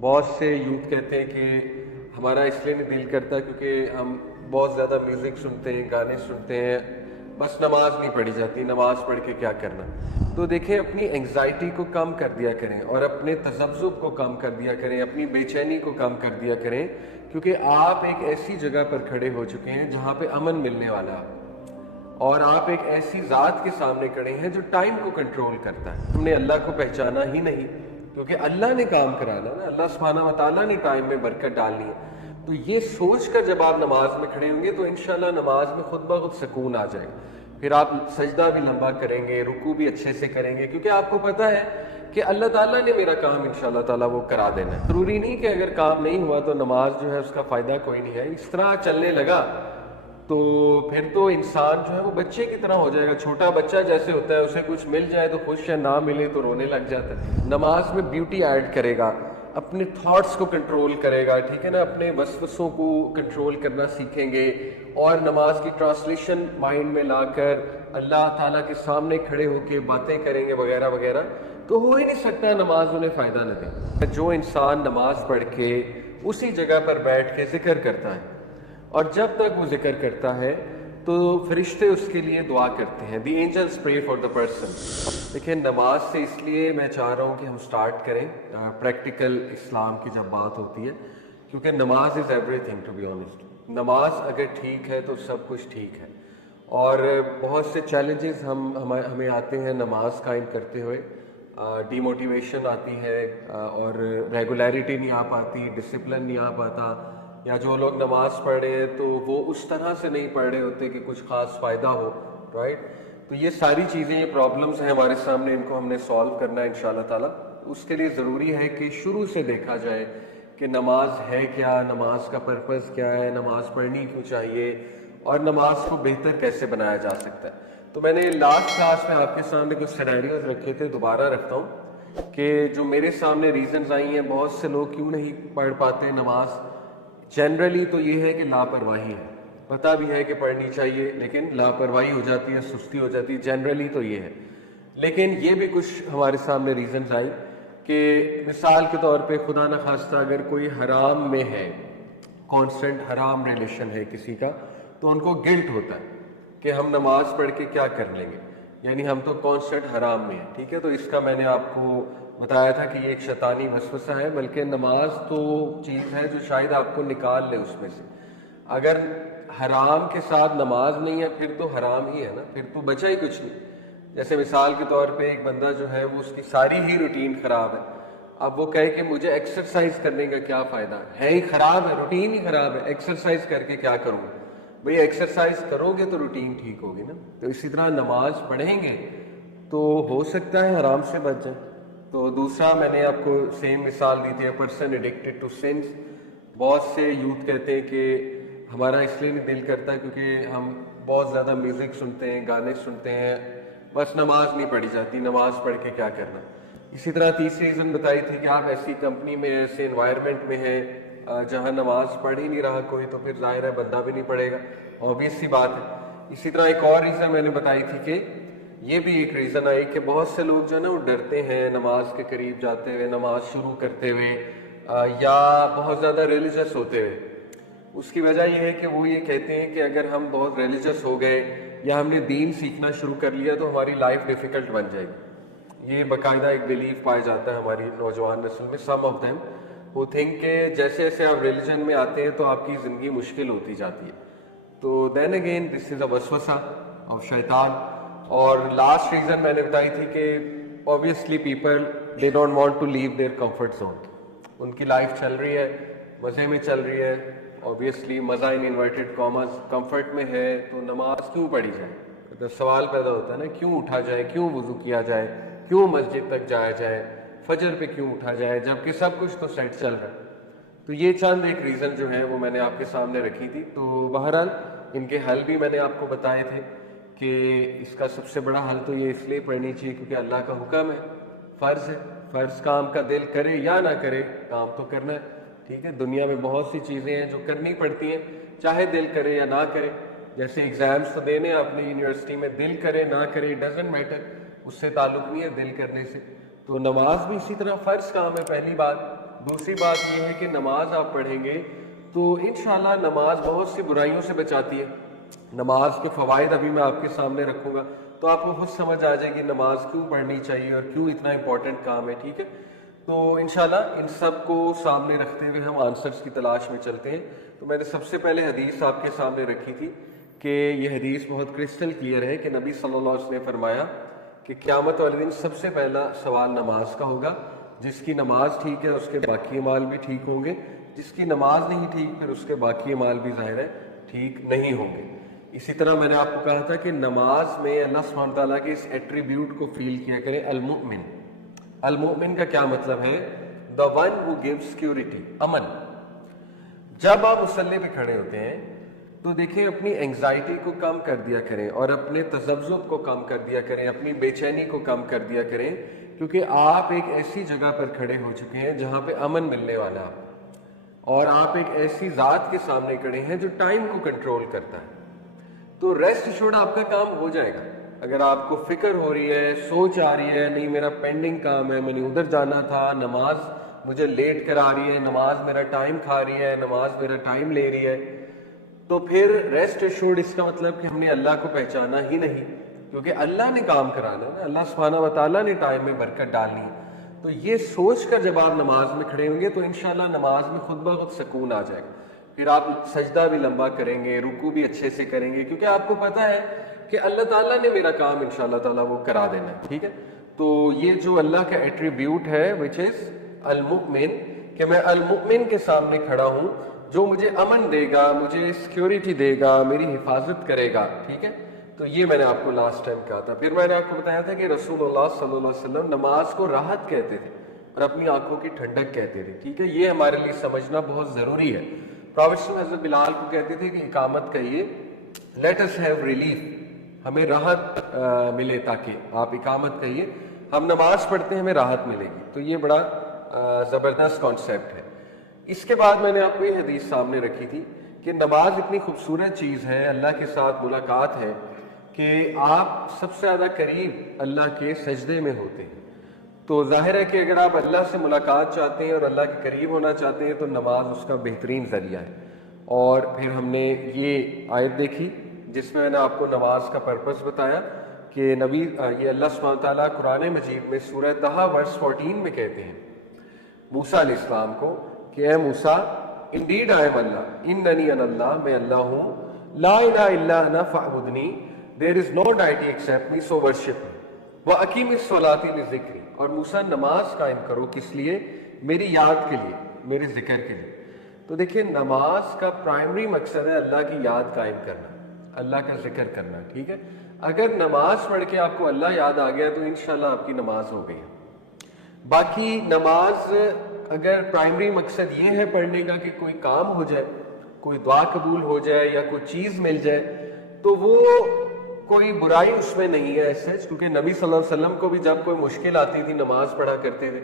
بہت سے یوتھ کہتے ہیں کہ ہمارا اس لیے نہیں دل کرتا کیونکہ ہم بہت زیادہ میوزک سنتے ہیں، گانے سنتے ہیں، بس نماز نہیں پڑھی جاتی، نماز پڑھ کے کیا کرنا۔ تو دیکھیں، اپنی انگزائٹی کو کم کر دیا کریں اور اپنے تذبذب کو کم کر دیا کریں، اپنی بے چینی کو کم کر دیا کریں، کیونکہ آپ ایک ایسی جگہ پر کھڑے ہو چکے ہیں جہاں پہ امن ملنے والا ہے، اور آپ ایک ایسی ذات کے سامنے کھڑے ہیں جو ٹائم کو کنٹرول کرتا ہے۔ ہم نے اللہ کو پہچانا ہی نہیں، کیونکہ اللہ نے کام کرانا نا، اللہ سبحانہ و تعالیٰ نے ٹائم میں برکت ڈالنی ہے۔ تو یہ سوچ کر جب آپ نماز میں کھڑے ہوں گے تو انشاءاللہ نماز میں خود بخود سکون آ جائے گا، پھر آپ سجدہ بھی لمبا کریں گے، رکوع بھی اچھے سے کریں گے، کیونکہ آپ کو پتہ ہے کہ اللہ تعالیٰ نے میرا کام انشاءاللہ تعالیٰ وہ کرا دینا ہے۔ ضروری نہیں کہ اگر کام نہیں ہوا تو نماز جو ہے اس کا فائدہ کوئی نہیں ہے۔ اس طرح چلنے لگا تو پھر تو انسان جو ہے وہ بچے کی طرح ہو جائے گا۔ چھوٹا بچہ جیسے ہوتا ہے، اسے کچھ مل جائے تو خوش ہے، نہ ملے تو رونے لگ جاتا ہے۔ نماز میں بیوٹی ایڈ کرے گا، اپنے تھاٹس کو کنٹرول کرے گا، ٹھیک ہے نا، اپنے وسوسوں کو کنٹرول کرنا سیکھیں گے، اور نماز کی ٹرانسلیشن مائنڈ میں لا کر اللہ تعالیٰ کے سامنے کھڑے ہو کے باتیں کریں گے وغیرہ وغیرہ، تو ہو ہی نہیں سکتا نماز انہیں فائدہ نہ دے۔ جو انسان نماز پڑھ کے اسی جگہ پر بیٹھ کے ذکر کرتا ہے، اور جب تک وہ ذکر کرتا ہے تو فرشتے اس کے لیے دعا کرتے ہیں، the angels pray for the person. دیکھیں، نماز سے اس لیے میں چاہ رہا ہوں کہ ہم سٹارٹ کریں پریکٹیکل اسلام کی جب بات ہوتی ہے، کیونکہ نماز is everything to be honest. نماز اگر ٹھیک ہے تو سب کچھ ٹھیک ہے، اور بہت سے چیلنجز ہمیں آتے ہیں نماز قائم کرتے ہوئے، ڈی موٹیویشن آتی ہے، اور ریگولیرٹی نہیں آ پاتی، ڈسپلن نہیں آ پاتا، یا جو لوگ نماز پڑھ رہے ہیں تو وہ اس طرح سے نہیں پڑھ رہے ہوتے کہ کچھ خاص فائدہ ہو، رائٹ؟ تو یہ ساری چیزیں، یہ پرابلمز ہیں ہمارے سامنے، ان کو ہم نے سالو کرنا ہے انشاءاللہ تعالیٰ۔ اس کے لیے ضروری ہے کہ شروع سے دیکھا جائے کہ نماز ہے کیا، نماز کا پرپز کیا ہے، نماز پڑھنی کیوں چاہیے، اور نماز کو بہتر کیسے بنایا جا سکتا ہے۔ تو میں نے لاسٹ کلاس میں آپ کے سامنے کچھ سینیریوز رکھے تھے، دوبارہ رکھتا ہوں کہ جو میرے سامنے ریزنز آئی ہیں بہت سے لوگ کیوں نہیں پڑھ پاتے نماز۔ جنرلی تو یہ ہے کہ لاپرواہی ہے، پتہ بھی ہے کہ پڑھنی چاہیے لیکن لاپرواہی ہو جاتی ہے، سستی ہو جاتی ہے، جنرلی تو یہ ہے۔ لیکن یہ بھی کچھ ہمارے سامنے ریزنز آئی کہ مثال کے طور پہ خدا نخواستہ اگر کوئی حرام میں ہے، کانسٹنٹ حرام ریلیشن ہے کسی کا، تو ان کو گلٹ ہوتا ہے کہ ہم نماز پڑھ کے کیا کر لیں گے، یعنی ہم تو کانسٹنٹ حرام میں ہیں، ٹھیک ہے۔ تو اس کا میں نے آپ کو بتایا تھا کہ یہ ایک شیطانی وسوسہ ہے، بلکہ نماز تو چیز ہے جو شاید آپ کو نکال لے اس میں سے۔ اگر حرام کے ساتھ نماز نہیں ہے پھر تو حرام ہی ہے نا، پھر تو بچا ہی کچھ نہیں۔ جیسے مثال کے طور پہ ایک بندہ جو ہے وہ اس کی ساری ہی روٹین خراب ہے، اب وہ کہے کہ مجھے ایکسرسائز کرنے کا کیا فائدہ ہے ہی خراب ہے، روٹین ہی خراب ہے، ایکسرسائز کر کے کیا کروں گا؟ بھئی ایکسرسائز کرو گے تو روٹین ٹھیک ہوگی نا۔ تو اسی طرح نماز پڑھیں گے تو ہو سکتا ہے حرام سے بچ جائیں۔ تو دوسرا میں نے آپ کو سیم مثال دی تھی، a person addicted to sins. بہت سے یوتھ کہتے ہیں کہ ہمارا اس لیے نہیں دل کرتا کیونکہ ہم بہت زیادہ میوزک سنتے ہیں، گانے سنتے ہیں، بس نماز نہیں پڑھی جاتی، نماز پڑھ کے کیا کرنا۔ اسی طرح تیسری ریزن بتائی تھی کہ آپ ایسی کمپنی میں، ایسے انوائرمنٹ میں ہیں جہاں نماز پڑھ ہی نہیں رہا کوئی، تو پھر ظاہر ہے بندہ بھی نہیں پڑھے گا، obvious سی بات ہے۔ اسی طرح ایک اور ریزن میں نے بتائی تھی کہ یہ بھی ایک ریزن آئی کہ بہت سے لوگ جو ہے نا وہ ڈرتے ہیں نماز کے قریب جاتے ہوئے، نماز شروع کرتے ہوئے، یا بہت زیادہ ریلیجس ہوتے ہوئے۔ اس کی وجہ یہ ہے کہ وہ یہ کہتے ہیں کہ اگر ہم بہت ریلیجس ہو گئے یا ہم نے دین سیکھنا شروع کر لیا تو ہماری لائف ڈیفیکلٹ بن جائے گی۔ یہ باقاعدہ ایک بیلیف پایا جاتا ہے ہماری نوجوان نسل میں، سم آف دیم وہ تھنک کہ جیسے جیسے آپ ریلیجن میں آتے ہیں تو آپ کی زندگی مشکل ہوتی جاتی ہے۔ تو then again this is a وسوسہ of شیطان۔ اور لاسٹ ریزن میں نے بتائی تھی کہ obviously people they don't want to leave their comfort zone۔ ان کی لائف چل رہی ہے، مزے میں چل رہی ہے، obviously مزہ ان انورٹڈ کامرز کمفرٹ میں ہے، تو نماز کیوں پڑھی جائے؟ تو سوال پیدا ہوتا ہے نا، کیوں اٹھا جائے، کیوں وضو کیا جائے، کیوں مسجد تک جایا جائے، فجر پہ کیوں اٹھا جائے جبکہ سب کچھ تو سیٹ چل رہا ہے۔ تو یہ چند ایک ریزن جو ہیں وہ میں نے آپ کے سامنے رکھی تھی۔ تو بہرحال ان کے حل بھی میں نے آپ کو بتائے تھے کہ اس کا سب سے بڑا حل تو یہ اس لیے پڑھنی چاہیے کیونکہ اللہ کا حکم ہے، فرض ہے، فرض کام کا دل کرے یا نہ کرے کام تو کرنا ہے، ٹھیک ہے۔ دنیا میں بہت سی چیزیں ہیں جو کرنی پڑتی ہیں چاہے دل کرے یا نہ کرے، جیسے ایگزامس تو دینے اپنی یونیورسٹی میں، دل کرے نہ کرے ڈزنٹ میٹر، اس سے تعلق نہیں ہے دل کرنے سے۔ تو نماز بھی اسی طرح فرض کام ہے، پہلی بات دوسری بات یہ ہے کہ نماز آپ پڑھیں گے تو انشاءاللہ نماز بہت سی برائیوں سے بچاتی ہے. نماز کے فوائد ابھی میں آپ کے سامنے رکھوں گا تو آپ کو خود سمجھ آ جائے گی نماز کیوں پڑھنی چاہیے اور کیوں اتنا امپورٹنٹ کام ہے. ٹھیک ہے, تو انشاءاللہ ان سب کو سامنے رکھتے ہوئے ہم آنسرز کی تلاش میں چلتے ہیں. تو میں نے سب سے پہلے حدیث آپ کے سامنے رکھی تھی کہ یہ حدیث بہت کرسٹل کلیئر ہے کہ نبی صلی اللہ علیہ وسلم نے فرمایا کہ قیامت والے دن سب سے پہلا سوال نماز کا ہوگا. جس کی نماز ٹھیک ہے اس کے باقی اعمال بھی ٹھیک ہوں گے, جس کی نماز نہیں ٹھیک پھر اس کے باقی اعمال بھی ظاہر ہے ٹھیک نہیں ہوں گے. اسی طرح میں نے آپ کو کہا تھا کہ نماز میں اللہ سبحانہ تعالیٰ کے اس ایٹریبیوٹ کو فیل کیا کرے, المؤمن. المؤمن کا کیا مطلب ہے؟ the one who gives security, امن. جب آپ مصلی پہ کھڑے ہوتے ہیں تو دیکھیں اپنی انگزائٹی کو کم کر دیا کریں اور اپنے تذبذب کو کم کر دیا کریں, اپنی بے چینی کو کم کر دیا کریں, کیونکہ آپ ایک ایسی جگہ پر کھڑے ہو چکے ہیں جہاں پہ امن ملنے والا ہے اور آپ ایک ایسی ذات کے سامنے کھڑے ہیں جو ٹائم کو کنٹرول کرتا ہے. تو ریسٹ ایشورڈ آپ کا کام ہو جائے گا. اگر آپ کو فکر ہو رہی ہے, سوچ آ رہی ہے, نہیں میرا پینڈنگ کام ہے, میں نے ادھر جانا تھا, نماز مجھے لیٹ کرا رہی ہے, نماز میرا ٹائم کھا رہی ہے, نماز میرا ٹائم لے رہی ہے, تو پھر ریسٹ ایشورڈ اس کا مطلب کہ ہم نے اللہ کو پہچانا ہی نہیں, کیونکہ اللہ نے کام کرانا ہے نا, اللہ سبحانہ و تعالیٰ نے ٹائم میں برکت ڈالنی ہے. تو یہ سوچ کر جب آپ نماز میں کھڑے ہوں گے تو انشاءاللہ نماز میں خود بخود سکون آ جائے گا. پھر آپ سجدہ بھی لمبا کریں گے, رکوع بھی اچھے سے کریں گے, کیونکہ آپ کو پتہ ہے کہ اللہ تعالیٰ نے میرا کام انشاءاللہ تعالیٰ وہ کرا دینا ہے. ٹھیک ہے, تو یہ جو اللہ کا ایٹریبیوٹ ہے وچ از المؤمن, کہ میں المؤمن کے سامنے کھڑا ہوں جو مجھے امن دے گا, مجھے سیکیورٹی دے گا, میری حفاظت کرے گا. ٹھیک ہے, تو یہ میں نے آپ کو لاسٹ ٹائم کہا تھا. پھر میں نے آپ کو بتایا تھا کہ رسول اللہ صلی اللہ علیہ وسلم نماز کو راحت کہتے تھے اور اپنی آنکھوں کی ٹھنڈک کہتے تھے. ٹھیک ہے, یہ ہمارے لیے سمجھنا بہت ضروری ہے. پروفیٹ حضرت بلال کو کہتے تھے کہ اقامت کہیے, لیٹ اس ہیو ریلیف, ہمیں راحت ملے, تاکہ آپ اقامت کہیے, ہم نماز پڑھتے ہیں ہمیں راحت ملے گی. تو یہ بڑا زبردست کانسیپٹ ہے. اس کے بعد میں نے آپ کو یہ حدیث سامنے رکھی تھی کہ نماز اتنی خوبصورت چیز ہے, اللہ کے ساتھ ملاقات ہے کہ آپ سب سے زیادہ قریب اللہ کے سجدے میں ہوتے ہیں. تو ظاہر ہے کہ اگر آپ اللہ سے ملاقات چاہتے ہیں اور اللہ کے قریب ہونا چاہتے ہیں تو نماز اس کا بہترین ذریعہ ہے. اور پھر ہم نے یہ آیت دیکھی جس میں نے آپ کو نماز کا پرپس بتایا کہ نبی یہ اللہ سبحانہ تعالیٰ قرآن مجید میں سورہ طہ ورس 14 میں کہتے ہیں موسیٰ علیہ السلام کو کہ اے موسیٰ, انڈیڈ آئی ایم اللہ, اننی انا اللہ, میں اللہ ہوں, لا الہ الا انا فاعبدنی, دیر از نو ڈائٹی ایکسیپٹ می, سو ورشپ می, وَأَقِیمِ الصَّلَاةَ لِذِکْرِی, اور موسیٰ نماز قائم کرو کس لیے؟ میری یاد کے لیے, میرے ذکر کے لیے. تو دیکھیں نماز کا پرائمری مقصد ہے اللہ کی یاد قائم کرنا, اللہ کا ذکر کرنا. ٹھیک ہے, اگر نماز پڑھ کے آپ کو اللہ یاد آ گیا تو انشاءاللہ آپ کی نماز ہو گئی. باقی نماز اگر پرائمری مقصد یہ ہے پڑھنے کا کہ کوئی کام ہو جائے, کوئی دعا قبول ہو جائے یا کوئی چیز مل جائے, تو وہ کوئی برائی اس میں نہیں ہے ایسے, کیونکہ نبی صلی اللہ علیہ وسلم کو بھی جب کوئی مشکل آتی تھی نماز پڑھا کرتے تھے.